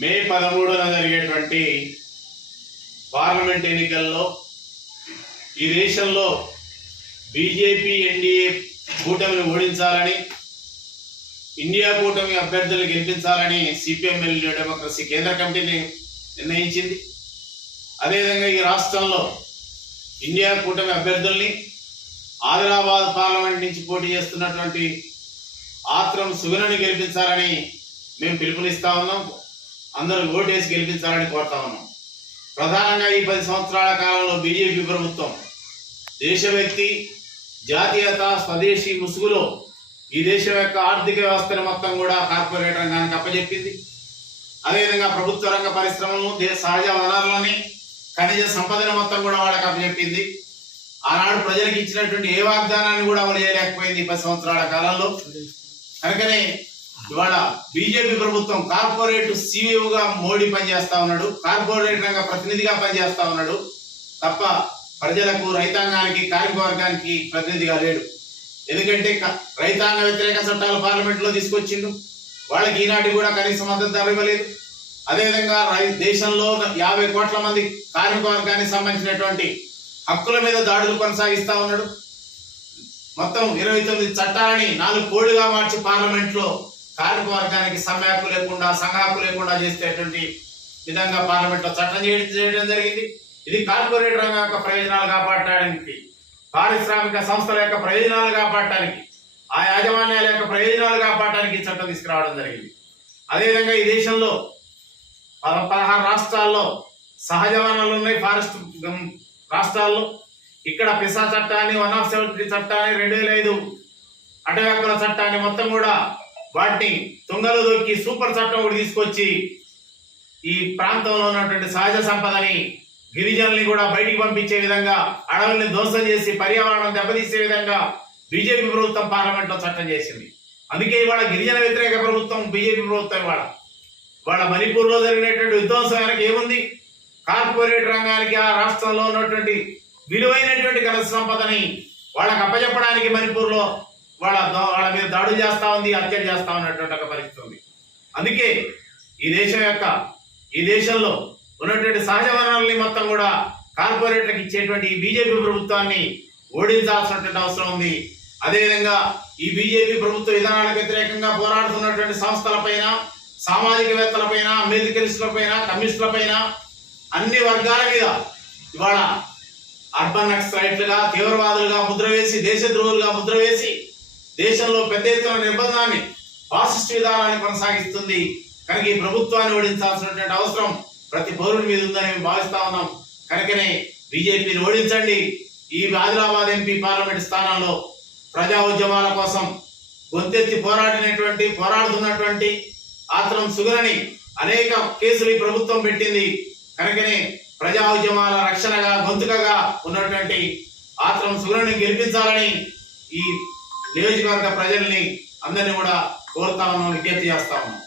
మే పదమూడున జరిగేటువంటి పార్లమెంట్ ఎన్నికల్లో ఈ దేశంలో బీజేపీ ఎన్డీఏ కూటమిని ఓడించాలని ఇండియా కూటమి అభ్యర్థులను గెలిపించాలని సిపిఎంఎల్ డెమోక్రసీ కేంద్ర కమిటీని నిర్ణయించింది. అదేవిధంగా ఈ రాష్ట్రంలో ఇండియా కూటమి అభ్యర్థుల్ని ఆదిలాబాద్ పార్లమెంట్ నుంచి పోటీ చేస్తున్నటువంటి ఆత్రం సుగుణని గెలిపించాలని మేము పిలుపునిస్తా ఉన్నాం. అందరూ ఓటేసి గెలిపించాలని కోరుతా ఉన్నాం. ప్రధానంగా ఈ పది సంవత్సరాల కాలంలో బీజేపీ ప్రభుత్వం దేశవ్యక్తి జాతీయత స్వదేశీ ముసుగులో ఈ దేశం యొక్క ఆర్థిక వ్యవస్థను మొత్తం కూడా కార్పొరేట్ రంగానికి అప్పచెప్పింది అదేవిధంగా ప్రభుత్వ రంగ పరిశ్రమలను దేశ సహజ వనరులని ఖనిజ సంపదను మొత్తం కూడా వాళ్ళకి అప్పచెప్పింది ఆనాడు ప్రజలకు ఇచ్చినటువంటి ఏ వాగ్దానాన్ని కూడా అమలు చేయలేకపోయింది ఈ పది సంవత్సరాల కాలంలో. కనుకనే ఇవాళ బీజేపీ ప్రభుత్వం కార్పొరేట్ సీఈఓగా మోడీ పనిచేస్తా ఉన్నాడు. కార్పొరేట్ రంగ ప్రతినిధిగా పనిచేస్తా ఉన్నాడు. తప్ప ప్రజలకు రైతాంగానికి కార్మిక వర్గానికి ప్రతినిధిగా లేడు. ఎందుకంటే రైతాంగ వ్యతిరేక చట్టాలు పార్లమెంట్లో తీసుకొచ్చిండు. వాళ్ళకి ఈనాటి కూడా కనీస మద్దతు ధర ఇవ్వలేదు. అదేవిధంగా రై- దేశంలో యాభై కోట్ల మంది కార్మిక వర్గానికి సంబంధించినటువంటి హక్కుల మీద దాడులు కొనసాగిస్తా ఉన్నాడు. మొత్తం ఇరవై తొమ్మిది చట్టాలని నాలుగు కోళ్ళుగా మార్చి పార్లమెంట్లో కార్మిక వర్గానికి సమ్మె లేకుండా సంఘాకు లేకుండా చేసేటువంటి విధంగా పార్లమెంట్లో చట్టం చేయడం జరిగింది. ఇది కార్పొరేట్ రంగం యొక్క ప్రయోజనాలు కాపాడటానికి పారిశ్రామిక సంస్థల యొక్క ప్రయోజనాలు కాపాడటానికి ఆ యాజమాన్యాల యొక్క ప్రయోజనాలు కాపాడటానికి చట్టం తీసుకురావడం జరిగింది. అదేవిధంగా ఈ దేశంలో పదహారు రాష్ట్రాల్లో సహజ వనరులు ఉన్నాయి ఫారెస్ట్ రాష్ట్రాల్లో. ఇక్కడ పిసా చట్టాన్ని వన్ ఆఫ్ సెవెంటీ చట్టాన్ని రెండు వేల ఐదు అటవీ హక్కుల చట్టాన్ని మొత్తం కూడా వాటిని తుంగలో దొక్కి సూపర్ చట్టం ఒకటి తీసుకొచ్చి ఈ ప్రాంతంలో ఉన్నటువంటి సహజ సంపదని గిరిజనుల్ని కూడా బయటికి పంపించే విధంగా అడవుల్ని ధ్వంసం చేసి పర్యావరణం దెబ్బతీసే విధంగా బీజేపీ ప్రభుత్వం పార్లమెంట్లో చట్టం చేసింది. అందుకే ఇవాళ గిరిజన వ్యతిరేక ప్రభుత్వం బీజేపీ ప్రభుత్వం ఇవాళ. వాళ్ళ మణిపూర్లో జరిగినటువంటి విధ్వంసం వెనక ఏముంది? కార్పొరేట్ రంగానికి ఆ రాష్ట్రంలో ఉన్నటువంటి విలువైనటువంటి కలస సంపదని వాళ్ళకి అప్పచెప్పడానికి మణిపూర్లో వాళ్ళ వాళ్ళ మీద దాడులు చేస్తా ఉంది హత్యలు చేస్తా ఉన్నటువంటి ఒక పరిస్థితి ఉంది. అందుకే ఈ దేశం యొక్క ఈ దేశంలో ఉన్నటువంటి సహజ వనరుల్ని మొత్తం కూడా కార్పొరేట్లకు ఇచ్చేటువంటి ఈ బీజేపీ ప్రభుత్వాన్ని ఓడించాల్సినటువంటి అవసరం ఉంది. అదేవిధంగా ఈ బీజేపీ ప్రభుత్వ విధానాలకు వ్యతిరేకంగా పోరాడుతున్నటువంటి సంస్థలపైన సామాజికవేత్తలపైన అంబేద్కరిస్టులపైన కమ్యూనిస్టులపైన అన్ని వర్గాల మీద ఇవాళ అర్బన్ నక్సలైట్లుగా తీవ్రవాదులుగా ముద్ర వేసి దేశద్రోహులుగా ముద్ర వేసి దేశంలో పెద్ద ఎత్తున నిర్బంధాన్ని ఫాసిస్ట్ విధానాన్ని కొనసాగిస్తుంది. కనుక ఈ ప్రభుత్వాన్ని ఓడించాల్సినటువంటి అవసరం ప్రతి పౌరుడి మీద ఉందని మేము భావిస్తా ఉన్నాం. కనుకనే బీజేపీని ఓడించండి. ఈ ఆదిలాబాద్ ఎంపీ పార్లమెంట్ స్థానంలో ప్రజా ఉద్యమాల కోసం గొంతెత్తి పోరాడినటువంటి పోరాడుతున్నటువంటి ఆత్రం సుగరని అనేక కేసులు ఈ ప్రభుత్వం పెట్టింది. కనుకనే ప్రజా ఉద్యమాల రక్షణగా గొంతుకగా ఉన్నటువంటి ఆత్రం సుగరని గెలిపించాలని ఈ నియోజకవర్గ ప్రజల్ని అందరినీ కూడా కోరుతా ఉన్నాం విజ్ఞప్తి చేస్తా ఉన్నాం.